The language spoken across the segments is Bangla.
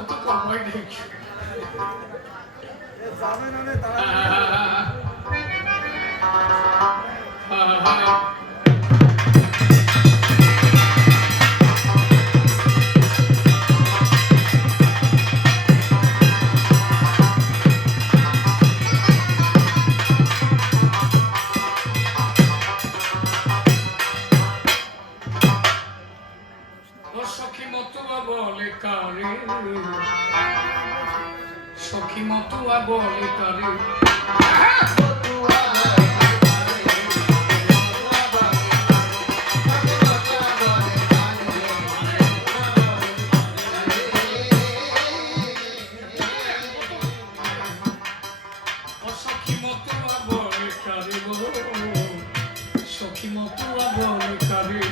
দেখি যাবে না রে, তারা ও সখী মতুয়া বলে ও সখী মতুয়া বলে কারে?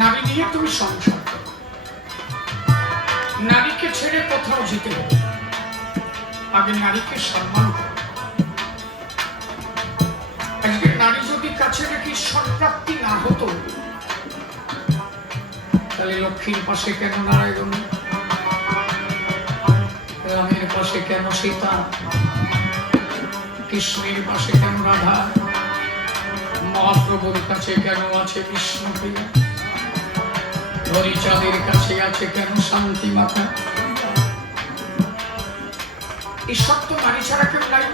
নারী নিয়ে তুমি সংসার নারীকে ছেড়ে কোথাও যেতে হবে আগে নারীকে সম্মান আজকে নারী যদি কাছে রেখে ঈশ্বর প্রাপ্তি না হতো, তাহলে লক্ষ্মীর পাশে কেন নারায়ণ? রামের পাশে কেন সীতা? কৃষ্ণের পাশে কেন রাধা? মহাপ্রভুর কাছে কেন আছে বিষ্ণুপ্রিয়া হরিচাঁদের কাছে আছে কেন শান্তি মাথা ঈশ্বর তো নারী ছাড়া কেউ নাই।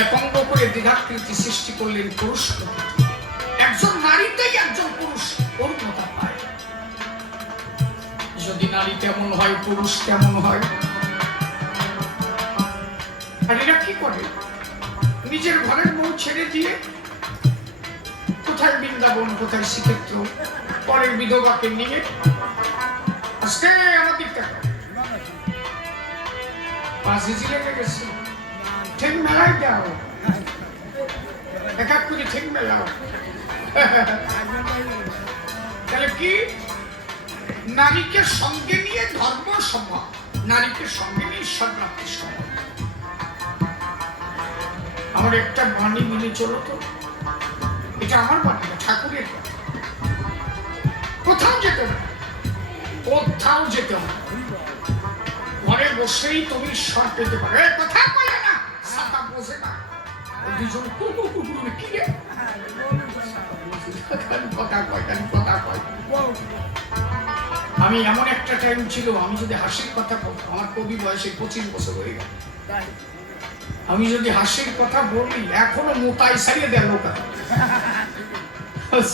এক অঙ্গ করে দ্বিধাকৃতি সৃষ্টি করলেন পুরুষ একজন নারীতেই একজন পুরুষ পায়। যদি নারী কেমন হয়, পুরুষ কেমন হয়? নিজের ঘরের বউ ছেড়ে দিয়ে কোথায় বৃন্দাবন, কোথায় শ্রীক্ষেত্র, পরের বিধবাকে নিয়ে আজকে গেছে। ঠিক এক করে ঠিক মেলাও। তাহলে কি? নারীকে সঙ্গে নিয়ে ধর্ম সম্ভব। নারীকে সঙ্গে নিয়ে ঈশ্বর প্রাপ্তি সম্ভব। আমার একটা বাণী মিলে চলো তো। এটা আমার বাণী না, ঠাকুরের কথা কোথাও যেতে হবে। কোথাও যেতে হবে। ঘরে বসেই তুমি ঈশ্বর পেতে পারো। না বসে না। দুজন কুকু কুকু কি আমি এমন একটা টাইম ছিল, আমি যদি হাসির কথা আমার কবি বয়সে পঁচিশ বছর হয়ে গেল। আমি যদি হাসির কথা বলি এখনও মোতাই সারিয়ে দেয় লোক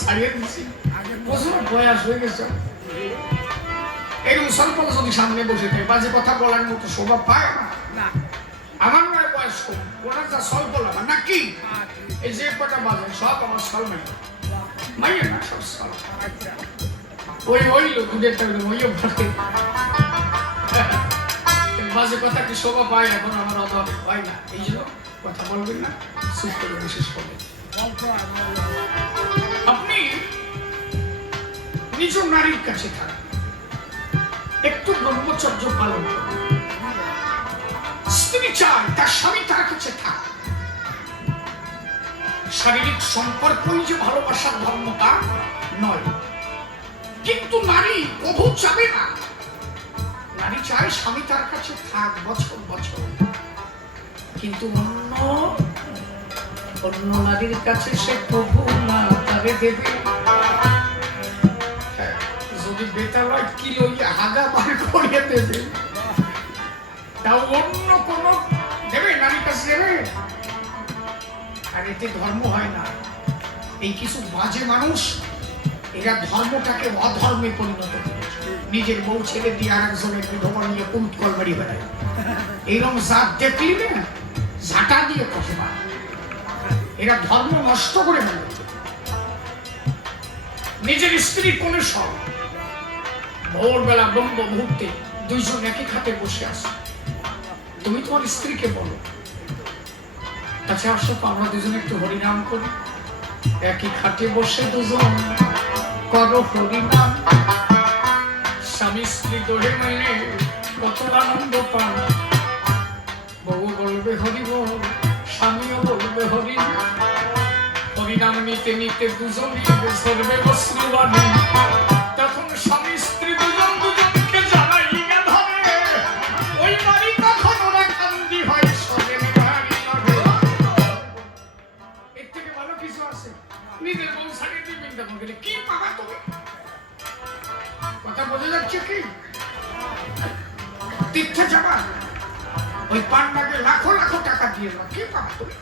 সারিয়ে দিচ্ছি বছর বয়স হয়ে গেছে। এরকম স্বল্প যদি সামনে বসে থাকে বাজে কথা বলার মতো স্বভাব পায় না। আমার নয় বয়স কম ওরা যা স্বল্প লাগা নাকি এই যে কটা বাজে সব আমার সলমে মাইয়া। না সব সল ওই ওই লোক দুধেরটা ওইও ভরে বাজে কথা কি শোভা পায় এখন আমার অভাব হয় না। এই জন্য কথা বলবেন না, চুপ করে বিশেষ করবেন আপনি নিজ নারীর কাছে থাকুন। একটু ব্রহ্মচর্য পালন করুন। স্ত্রী চায়, তার স্বামী তার কাছে থাক। শারীরিক সম্পর্কই যে ভালোবাসার ধর্ম তা নয়। কিন্তু নারী কবু চাবে না। নারী চাই স্বামী তার কাছে থাক বছর বছর। কিন্তু অন্য অন্য নারীর কাছে সে প্রভু না তারে দেবে। হ্যাঁ, যদি বেতালয় কি লইয়া হাগা বার করিয়ে দেবে? তাও অন্য কোন দেবে? নারীর কাছে দেবে? আর এতে ধর্ম হয় না। এই কিছু বাজে মানুষ এরা ধর্মটাকে অধর্মে পরিণত করেছে নিজের বউ ছেড়ে দিয়ে আর একজনের বিধবা নিয়ে কুট কলবাড়ি বেড়ায় এইরকম জাত দেখলি না? ঝাঁটা দিয়ে কষবা এরা ধর্ম নষ্ট করে ফেলেছে নিজের স্ত্রী কোন সব। ভোরবেলা ব্রহ্ম মুহূর্তে দুইজন একই খাতে বসে আছে। তুমি তোমার স্ত্রীকে বলো। আচ্ছা আসো আমরা দুজনে একটু হরিনাম করি। একই খাটে বসে দুজন। করো হরিনাম। স্বামী স্ত্রী দোহে মেলে কত আনন্দ পান বউ বলবে হরি বল, স্বামীও বলবে হরি। হরিনাম নিতে নিতে দুজনই সর্বে বস্ত্র তখন ওই পান্ডাকে লাখো লাখো টাকা দিয়ে দাও। কি পাবা তুমি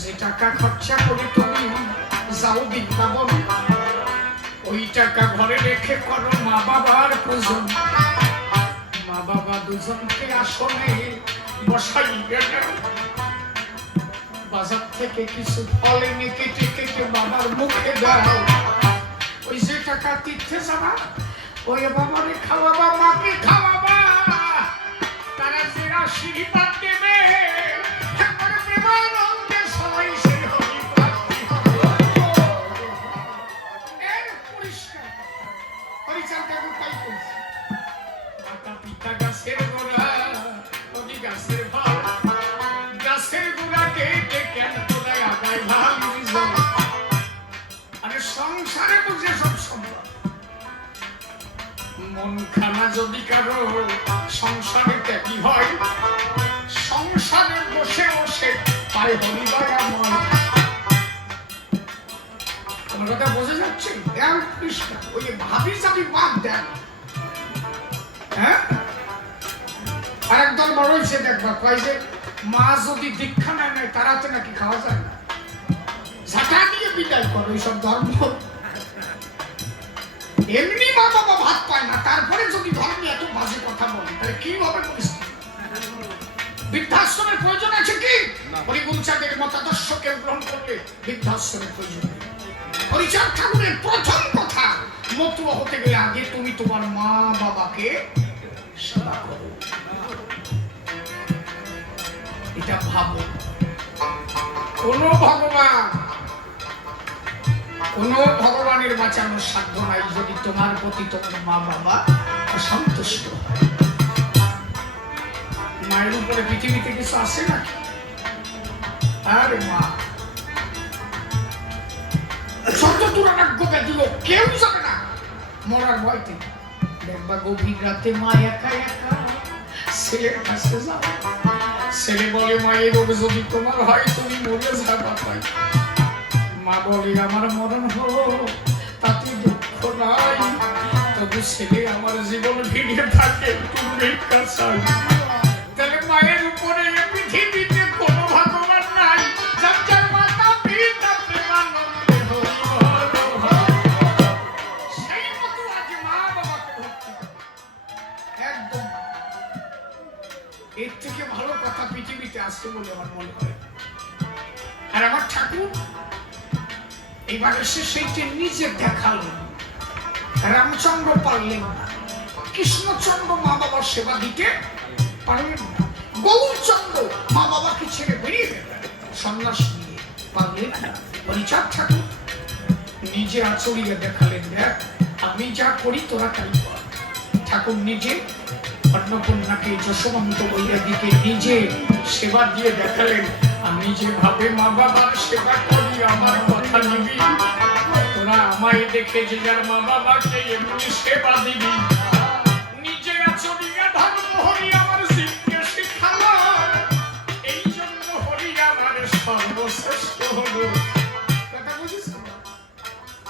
যে টাকা খরচা করে তুমি যাও বৃন্দাবন, ওই টাকা ঘরে রেখে করো মা বাবার পূজন। মা বাবা দুজনকে আসনে বসাই বাজার থেকে কিছু ফল এনে কেটে কেটে বাবার মুখে দাও। ওই যে টাকা তীর্থে যাবা, ওই বাবারে খাওয়াবা, মাকে খাওয়াবা। আশীর্বাদ দেবে মন খানা যদি কারও সংসারে ত্যাগী হয়, সংসারে বসে বসে পায় মন তোমার আমার কথা বোঝা যাচ্ছে? দেখ পরিষ্কার ওই যে ভাবিস আমি বাদ দেখ হ্যাঁ? আর একদল বড় হয়েছে দেখবা, কয় যে, মা যদি দীক্ষা নেয় নেয় তারাতে নাকি খাওয়া যায় না। ঝাঁটা দিয়ে বিদায় করো, এইসব ধর্ম। এমনি মা বাবা ভাত পায় না তারপরে যদি ধর্মে এত বাজে কথা বলে তাহলে কি হবে বৃদ্ধাশ্রমের প্রয়োজন আছে কি? হরিগুঞ্চাদের মতাদর্শকে গ্রহণ করলে বৃদ্ধাশ্রমের প্রয়োজন হরিচাঁদ ঠাকুরের প্রথম কথা মতুয়া হতে গেলে আগে তুমি তোমার মা বাবাকে সেবা করো। এটা ভাবো। কোন ভগবান কোন ভগবানের বাঁচানোর সাধ্য নাই যদি তোমার প্রতি তোমার মা বাবা অসন্তুষ্ট মায়ের উপরে পৃথিবীতে কিছু আসে নাকি? আরে মা। ব্যাধিল কেউ যাবে না। মরার ভয়তে দেখবা গভীর রাতে মা একা একা ছেলের ছেলে বলে, মায়ের রোগ যদি তোমার হয়, তুমি মরে যাবা পাই মা বলে, আমার মরণ হলো, তাতে দুঃখ নাই। তবু ছেলে আমার জীবন ভিড়ে থাকে, তুমি তাহলে মায়ের উপরে পৃথিবীতে কোনো ভগবান নাই। একদম। এর থেকে ভালো কথা পৃথিবীতে আসছে বলে আমার মনে হয়। আর আমার ঠাকুর এবার এসে সেইটি নিজে দেখালেন রামচন্দ্র পারলেন না। কৃষ্ণচন্দ্র মা বাবার সেবা দিতে পারলেন না। গৌরচন্দ্র মা বাবাকে ছেড়ে বেরিয়ে গেলেন। সন্ন্যাস নিয়ে পারলেন না। ঠাকুর, নিজে আচরিয়ে দেখালেন, দেখ, আমি যা করি তোরা তাই কর। ঠাকুর নিজে অন্নপূর্ণাকে যশবন্ত বৈরাগীকে নিজে সেবা দিয়ে দেখালেন। আমি যেভাবে মা বাবার সেবা করি, আমার কথা নিবি। তোরা আমায় দেখে যে যার মা বাবাকে এমনি সেবা দিবি।